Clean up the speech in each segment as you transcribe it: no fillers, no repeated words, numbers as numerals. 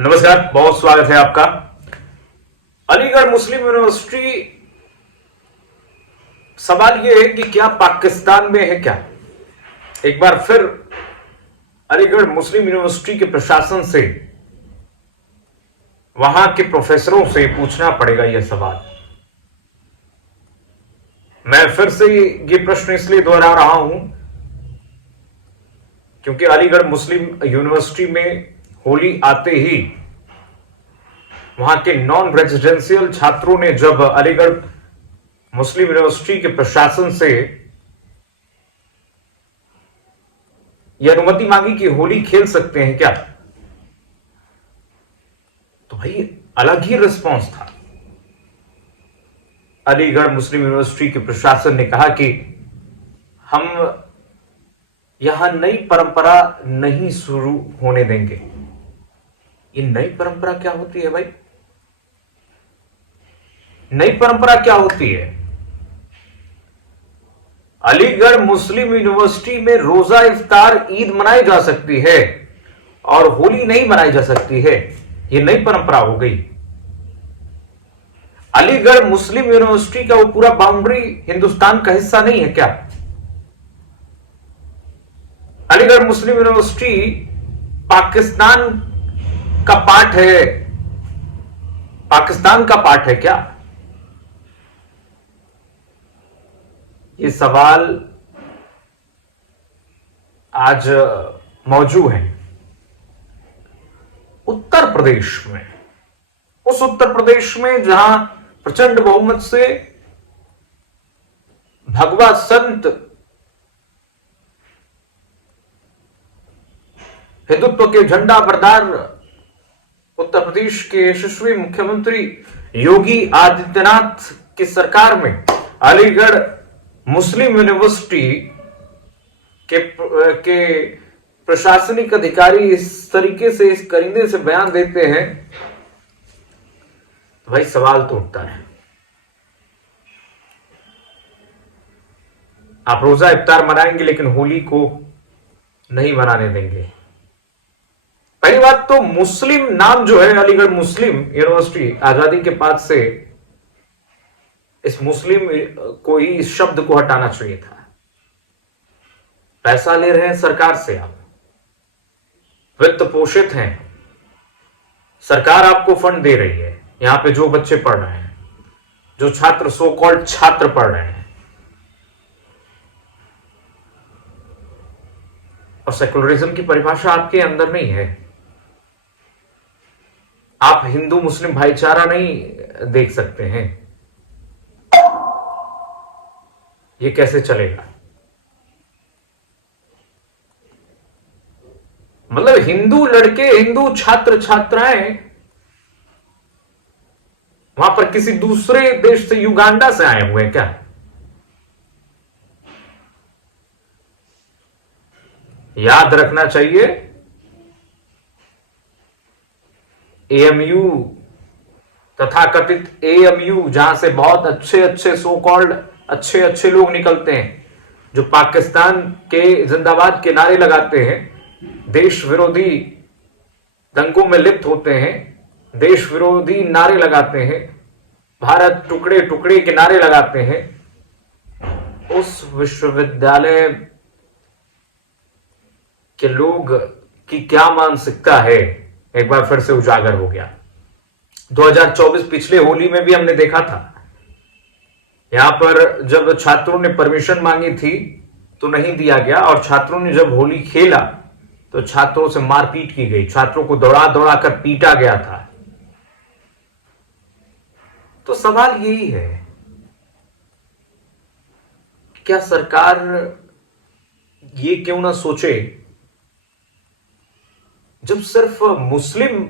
नमस्कार, बहुत स्वागत है आपका। अलीगढ़ मुस्लिम यूनिवर्सिटी, सवाल यह है कि क्या पाकिस्तान में है क्या? एक बार फिर अलीगढ़ मुस्लिम यूनिवर्सिटी के प्रशासन से, वहां के प्रोफेसरों से पूछना पड़ेगा यह सवाल। मैं फिर से ये प्रश्न इसलिए दोहरा रहा हूं क्योंकि अलीगढ़ मुस्लिम यूनिवर्सिटी में होली आते ही वहां के नॉन रेजिडेंशियल छात्रों ने जब अलीगढ़ मुस्लिम यूनिवर्सिटी के प्रशासन से यह अनुमति मांगी कि होली खेल सकते हैं क्या, तो भाई अलग ही रिस्पॉन्स था। अलीगढ़ मुस्लिम यूनिवर्सिटी के प्रशासन ने कहा कि हम यहां नई परंपरा नहीं शुरू होने देंगे। ये नई परंपरा क्या होती है भाई? नई परंपरा क्या होती है? अलीगढ़ मुस्लिम यूनिवर्सिटी में रोजा, इफ्तार, ईद मनाई जा सकती है और होली नहीं मनाई जा सकती है। यह नई परंपरा हो गई। अलीगढ़ मुस्लिम यूनिवर्सिटी का वो पूरा बाउंड्री हिंदुस्तान का हिस्सा नहीं है क्या? अलीगढ़ मुस्लिम यूनिवर्सिटी पाकिस्तान का पार्ट है? पाकिस्तान का पार्ट है क्या? ये सवाल आज मौजूद है उत्तर प्रदेश में। उस उत्तर प्रदेश में जहां प्रचंड बहुमत से भगवा संत हिंदुत्व के झंडा बरदार उत्तर प्रदेश के यशस्वी मुख्यमंत्री योगी आदित्यनाथ की सरकार में अलीगढ़ मुस्लिम यूनिवर्सिटी के प्रशासनिक अधिकारी इस तरीके से, इस करीने से बयान देते हैं, तो भाई सवाल तो उठता है। आप रोजा इफ्तार मनाएंगे लेकिन होली को नहीं मनाने देंगे। पहली बात तो मुस्लिम नाम जो है अलीगढ़ मुस्लिम यूनिवर्सिटी, आजादी के बाद से इस मुस्लिम को ही, इस शब्द को हटाना चाहिए था। पैसा ले रहे हैं सरकार से, आप वित्त पोषित हैं, सरकार आपको फंड दे रही है। यहां पे जो बच्चे पढ़ रहे हैं, जो छात्र, सो कॉल्ड छात्र पढ़ रहे हैं, और सेकुलरिज्म की परिभाषा आपके अंदर नहीं है। आप हिंदू मुस्लिम भाईचारा नहीं देख सकते हैं। ये कैसे चलेगा? मतलब हिंदू लड़के, हिंदू छात्र छात्राएं वहां पर किसी दूसरे देश से, युगांडा से आए हुए हैं क्या? याद रखना चाहिए, एएमयू, तथाकथित एएमयू, जहां से बहुत अच्छे अच्छे, सो कॉल्ड अच्छे अच्छे लोग निकलते हैं, जो पाकिस्तान के जिंदाबाद के नारे लगाते हैं, देश विरोधी दंगों में लिप्त होते हैं, देश विरोधी नारे लगाते हैं, भारत टुकड़े टुकड़े के नारे लगाते हैं, उस विश्वविद्यालय के लोग की क्या मानसिकता है, एक बार फिर से उजागर हो गया। 2024 पिछले होली में भी हमने देखा था। यहां पर जब छात्रों ने परमिशन मांगी थी तो नहीं दिया गया, और छात्रों ने जब होली खेला तो छात्रों से मारपीट की गई, छात्रों को दौड़ा दौड़ा कर पीटा गया था। तो सवाल यही है, क्या सरकार ये क्यों ना सोचे, जब सिर्फ मुस्लिम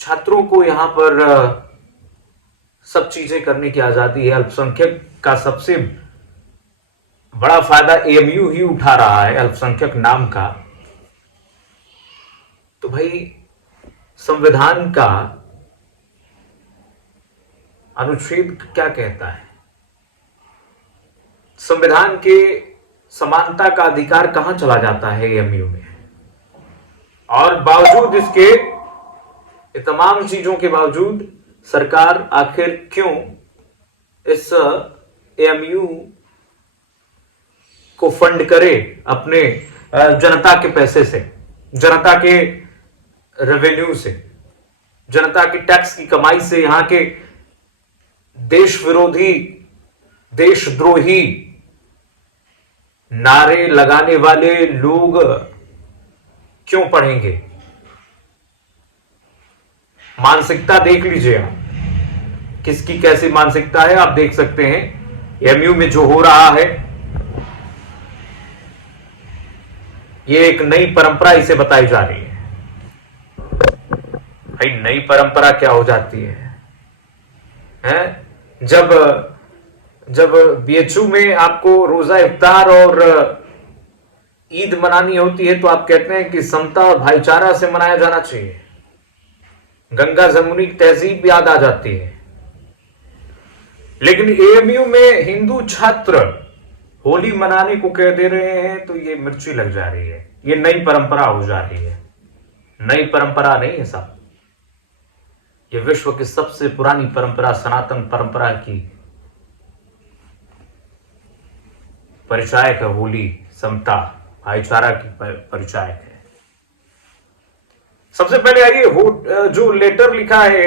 छात्रों को यहां पर सब चीजें करने की आजादी है, अल्पसंख्यक का सबसे बड़ा फायदा एएमयू ही उठा रहा है, अल्पसंख्यक नाम का, तो भाई संविधान का अनुच्छेद क्या कहता है? संविधान के समानता का अधिकार कहां चला जाता है एएमयू में? और बावजूद इसके ये तमाम चीजों के बावजूद सरकार आखिर क्यों इस एएमयू को फंड करे अपने जनता के पैसे से, जनता के रेवेन्यू से, जनता की टैक्स की कमाई से यहां के देश विरोधी, देशद्रोही नारे लगाने वाले लोग क्यों पढ़ेंगे? मानसिकता देख लीजिए आप, किसकी कैसी मानसिकता है आप देख सकते हैं। एएमयू में जो हो रहा है ये एक नई परंपरा इसे बताई जा रही है। भाई नई परंपरा क्या हो जाती है? जब बीएचयू में आपको रोजा इफ्तार और ईद मनानी होती है तो आप कहते हैं कि समता और भाईचारा से मनाया जाना चाहिए, गंगा जमुनी की तहजीब याद आ जाती है। लेकिन एएमयू में हिंदू छात्र होली मनाने को कह दे रहे हैं तो ये मिर्ची लग जा रही है, ये नई परंपरा हो जा रही है। नई परंपरा नहीं है साहब, ये विश्व की सबसे पुरानी परंपरा, सनातन परंपरा की परिचायक है। होली समता भाईचारा की परिचायक है। सबसे पहले आइए जो लेटर लिखा है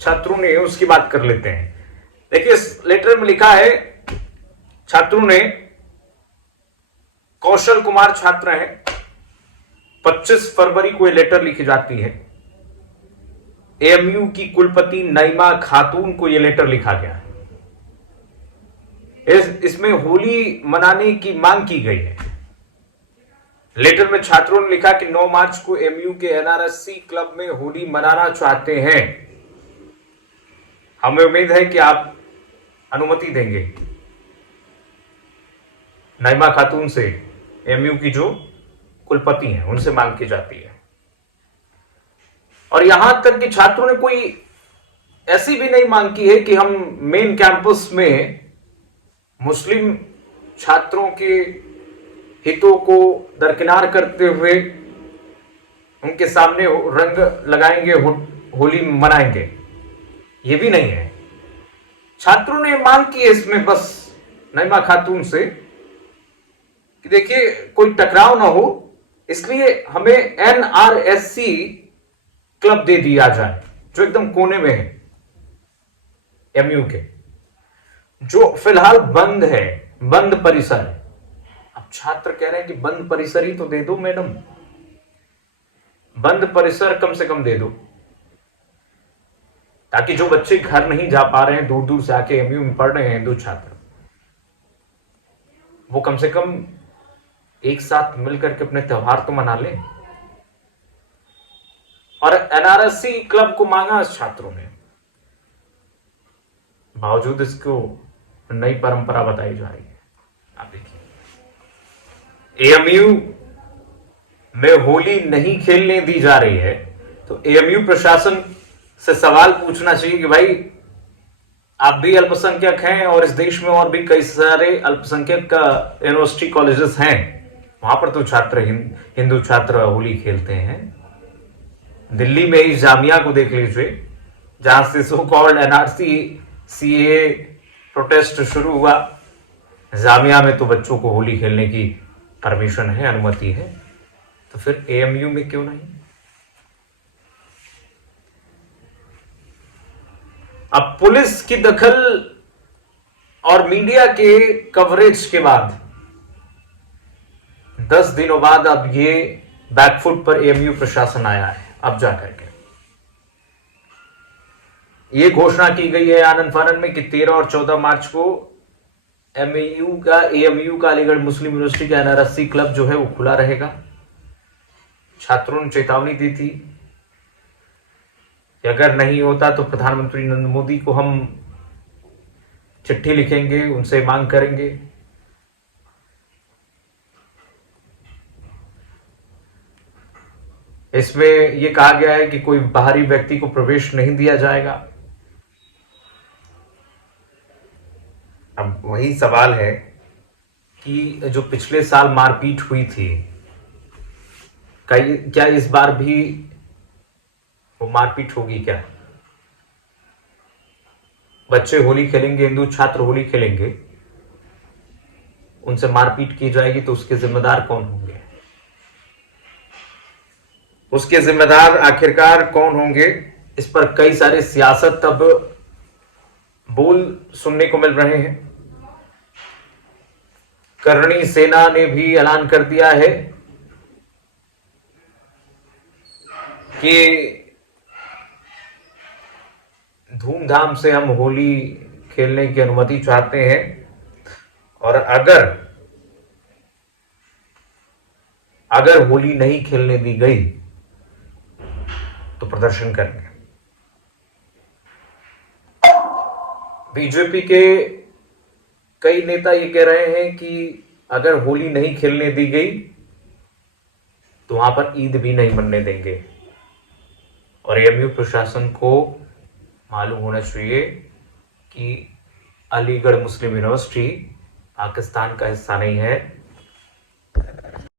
छात्रों ने उसकी बात कर लेते हैं। देखिए इस लेटर में लिखा है, छात्रों ने, कौशल कुमार छात्र हैं, 25 फरवरी को यह लेटर लिखी जाती है। एएमयू की कुलपति नईमा खातून को यह लेटर लिखा गया है। इसमें होली मनाने की मांग की गई है। लेटर में छात्रों ने लिखा कि 9 मार्च को एएमयू के एनआरएससी क्लब में होली मनाना चाहते हैं। हमें उम्मीद है कि आप अनुमति देंगे। नईमा खातून से, एएमयू की जो कुलपति हैं, उनसे मांग की जाती है। और यहां तक कि छात्रों ने कोई ऐसी भी नहीं मांग की है कि हम मेन कैंपस में मुस्लिम छात्रों के हितों को दरकिनार करते हुए उनके सामने रंग लगाएंगे, होली मनाएंगे, ये भी नहीं है। छात्रों ने मांग की है इसमें बस नईमा खातून से कि देखिए कोई टकराव ना हो, इसलिए हमें एनआरएससी क्लब दे दिया जाए जो एकदम कोने में है एएमयू के, जो फिलहाल बंद है, बंद परिसर है। अब छात्र कह रहे हैं कि बंद परिसर ही तो दे दो मैडम, बंद परिसर कम से कम दे दो, ताकि जो बच्चे घर नहीं जा पा रहे हैं, दूर दूर से आके एएमयू में पढ़ रहे हैं हिंदू छात्र, वो कम से कम एक साथ मिलकर के अपने त्योहार तो मना लें। और एनआरएससी क्लब को मांगा इस छात्रों ने, बावजूद इसको नई परंपरा बताई जा रही है। आप देखिए एएमयू में होली नहीं खेलने दी जा रही है तो एएमयू प्रशासन से सवाल पूछना चाहिए कि भाई आप भी अल्पसंख्यक हैं और इस देश में और भी कई सारे अल्पसंख्यक का यूनिवर्सिटी कॉलेजेस हैं, वहां पर तो छात्र हिंदू छात्र होली खेलते हैं। दिल्ली में ही जामिया को देख लीजिए, जहां से so called NRC CA protest शुरू हुआ, जामिया में तो बच्चों को होली खेलने की परमिशन है, अनुमति है, तो फिर एएमयू में क्यों नहीं? अब पुलिस की दखल और मीडिया के कवरेज के बाद 10 दिनों बाद अब ये बैकफुट पर एएमयू प्रशासन आया है। अब जाकर के ये घोषणा की गई है आनंद फानन में कि 13 और 14 मार्च को एएमयू का अलीगढ़ मुस्लिम यूनिवर्सिटी का एनआरएससी क्लब जो है वो खुला रहेगा। छात्रों ने चेतावनी दी थी कि अगर नहीं होता तो प्रधानमंत्री नरेंद्र मोदी को हम चिट्ठी लिखेंगे, उनसे मांग करेंगे। इसमें यह कहा गया है कि कोई बाहरी व्यक्ति को प्रवेश नहीं दिया जाएगा। अब वही सवाल है कि जो पिछले साल मारपीट हुई थी, क्या इस बार भी वो मारपीट होगी क्या? बच्चे होली खेलेंगे, हिंदू छात्र होली खेलेंगे, उनसे मारपीट की जाएगी तो उसके जिम्मेदार कौन होंगे? उसके जिम्मेदार आखिरकार कौन होंगे? इस पर कई सारे सियासत अब बोल सुनने को मिल रहे हैं। करणी सेना ने भी ऐलान कर दिया है कि धूमधाम से हम होली खेलने की अनुमति चाहते हैं और अगर होली नहीं खेलने दी गई तो प्रदर्शन करेंगे। बीजेपी के कई नेता ये कह रहे हैं कि अगर होली नहीं खेलने दी गई तो वहां पर ईद भी नहीं मनने देंगे। और एएमयू प्रशासन को मालूम होना चाहिए कि अलीगढ़ मुस्लिम यूनिवर्सिटी पाकिस्तान का हिस्सा नहीं है,